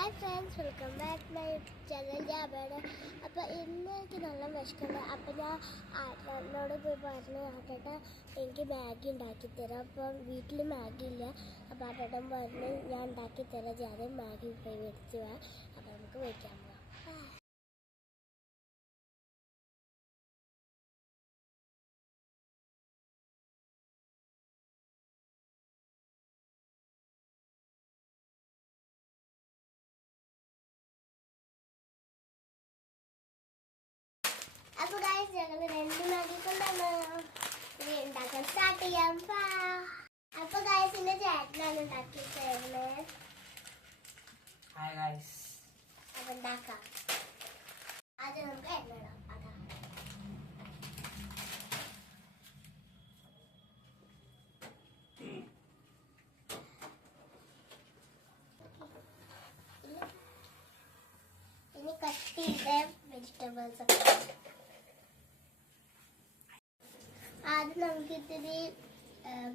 Hi friends, welcome back my channel. ജാബയാണ്. അപ്പോൾ ഇന്ന് എനിക്ക് നല്ല വിശക്കുണ്ട്. അപ്പോൾ ഞാൻ ആട്ടനോട് പോയി പറഞ്ഞു, ആട്ടേട്ട എനിക്ക് മാഗി ഉണ്ടാക്കി തരാം. അപ്പം വീട്ടിൽ മാഗി ഇല്ല. അപ്പോൾ ആട്ടേട്ടൻ പറഞ്ഞ് ഞാൻ ഉണ്ടാക്കി തരാം, ജാതെ മാഗി പോയി മേടിച്ച് പോവാം. അപ്പോൾ നമുക്ക് മേടിക്കാൻ പോവാം. അപ്പോൾ ഗൈസ്, ഞങ്ങൾ 2 മാഗി കൊണ്ടാണ് ഉണ്ടാക്കാൻ സ്റ്റാർട്ട് ചെയ്യാം. അപ്പോൾ ഗൈസ്, ഇന്ന് ചേട്ടനാണ് ഉണ്ടാക്കി തരുന്നത്. Hi guys. അപ്പോൾ ഉണ്ടാക്കാം. ആദ്യം നമുക്ക് എണ്ണ ഇടാം. അതാ ഇനി കട്ട് ചെയ്ത വെജിറ്റബിൾസ് ഒക്കെ ആദ്യം നമുക്ക് ഇത്തിരി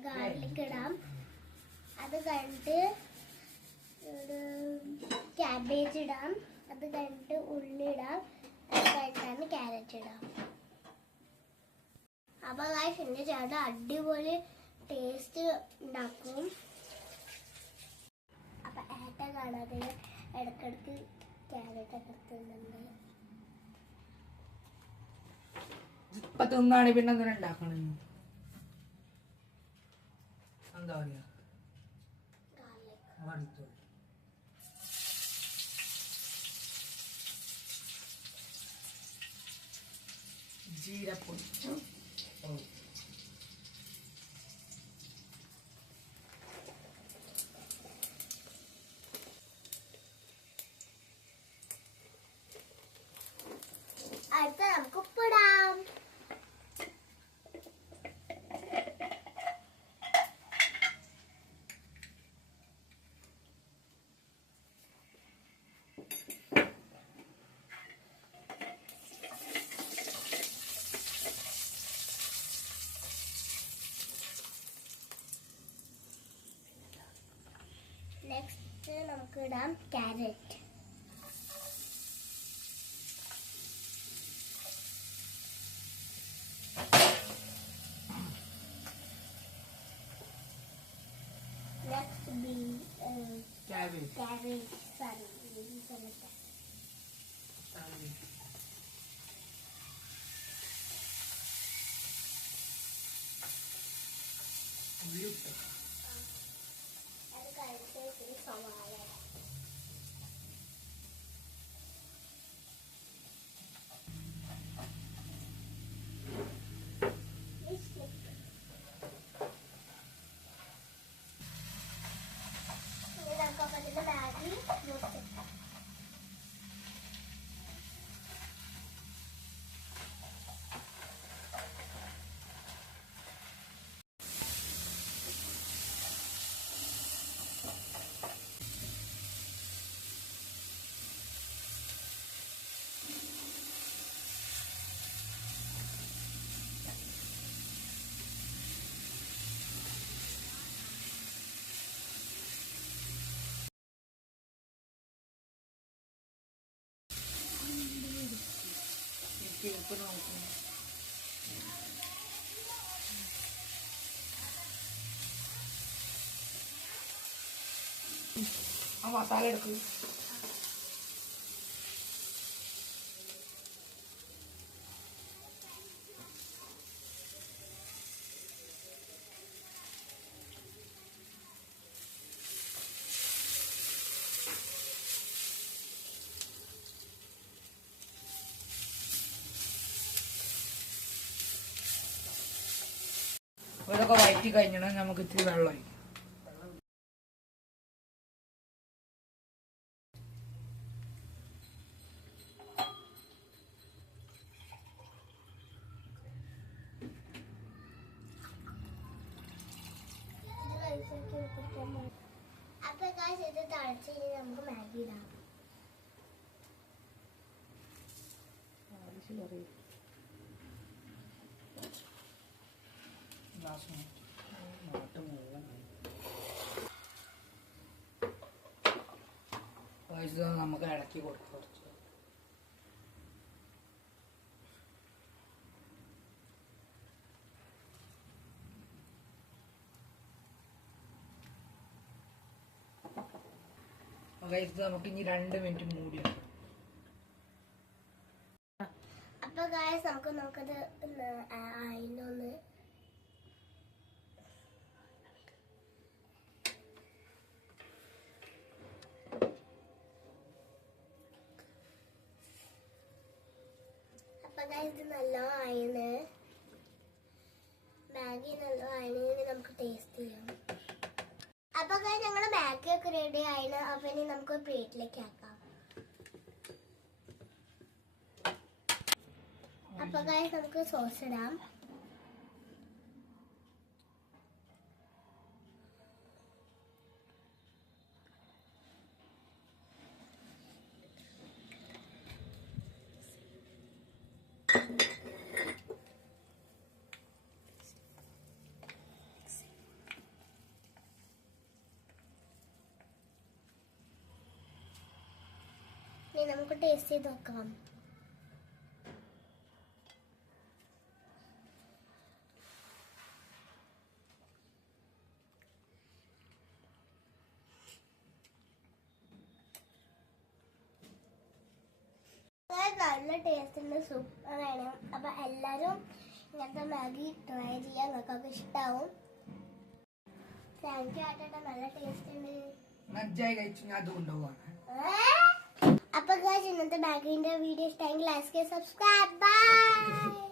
ഗാർലിക് ഇടാം. അത് കഴിഞ്ഞിട്ട് ക്യാബേജ് ഇടാം. അത് കഴിഞ്ഞിട്ട് ഉള്ളി ഇടാം. അത് കഴിഞ്ഞിട്ടാണ് ക്യാരറ്റ് ഇടാം. അപ്പോൾ ഗൈസ്, എൻ്റെ ചേട്ടൻ അടിപൊളി ടേസ്റ്റ് ഉണ്ടാക്കും. അപ്പം ഏട്ട കാണാതെ ഇടയ്ക്കിടയ്ക്ക് ക്യാരറ്റ് ഒക്കെ എടുക്കുന്നുണ്ട്. ഇപ്പൊ തിന്നാണ് പിന്നെ എന്തിനാ ഉണ്ടാക്കണേ? എന്താ പറയാ, വറുത്തു ജീരപ്പൊടി. അടുത്ത നമുക്ക് ഉപ്പിടാം. നെക്സ്റ്റ് നമുക്ക് ഇടാം ക്യാരറ്റ്. Next cabbage. Sorry. അത് കഴിഞ്ഞിട്ട് ഇത്തിരി സവാള. ആ മസാല എടുക്കും. ഇതൊക്കെ വഴറ്റി കഴിഞ്ഞാൽ നമുക്ക് ഇത്തിരി വെള്ളം ഒഴിക്കും. അപ്പൊ ഗൈസ്, ഇത് തിളച്ച് കഴിഞ്ഞാൽ നമുക്ക് മാഗി ഇടാം. ഇത് നമുക്ക് ഇളക്കി കൊടുക്കും കുറച്ച്. ഇത് നമുക്ക് ഇനി 2 മിനിറ്റ് മൂടി വെക്കണം. അപ്പൊ ഗായ്സ് നമുക്ക് നോക്കത് അതിനൊന്ന് അപ്പൊ ഗായ്സ് ഇത് നല്ല ആയിന് മാഗി നല്ല ആയിന് നമുക്ക് ടേസ്റ്റ് ചെയ്യാം. അപ്പൊ ഗായ്സ് ഞങ്ങളുടെ മാഗി ഒക്കെ റെഡി ആയിന്. അപ്പൊ ഇനി നമുക്ക് പ്ലേറ്റിലേക്ക് ആക്കാം. അപ്പൊ ഗായ്സ് നമുക്ക് സോസ് ഇടാം. ഇനി നമുക്ക് ടേസ്റ്റ് ചെയ്ത് നോക്കാം. നല്ല ടേസ്റ്റിന്റെ സൂപ്പറാണ്. അപ്പൊ എല്ലാരും ഇങ്ങനത്തെ മാഗി ട്രൈ ചെയ്യാൻ നിങ്ങൾക്കൊക്കെ ഇഷ്ടാവും. താങ്ക് യു ആട്ടേട്ടാ, നല്ല ടേസ്റ്റ് ഉണ്ട്. മജ്ജായി കഴിച്ചു ഞാൻ അത് കൊണ്ടുപോവാണ്. അപ്പൊ ഇന്നത്തെ മാഗിന്റെ വീഡിയോ ഇഷ്ടമെങ്കിൽ ലൈക്ക് സബ്സ്ക്രൈബ് ബൈ.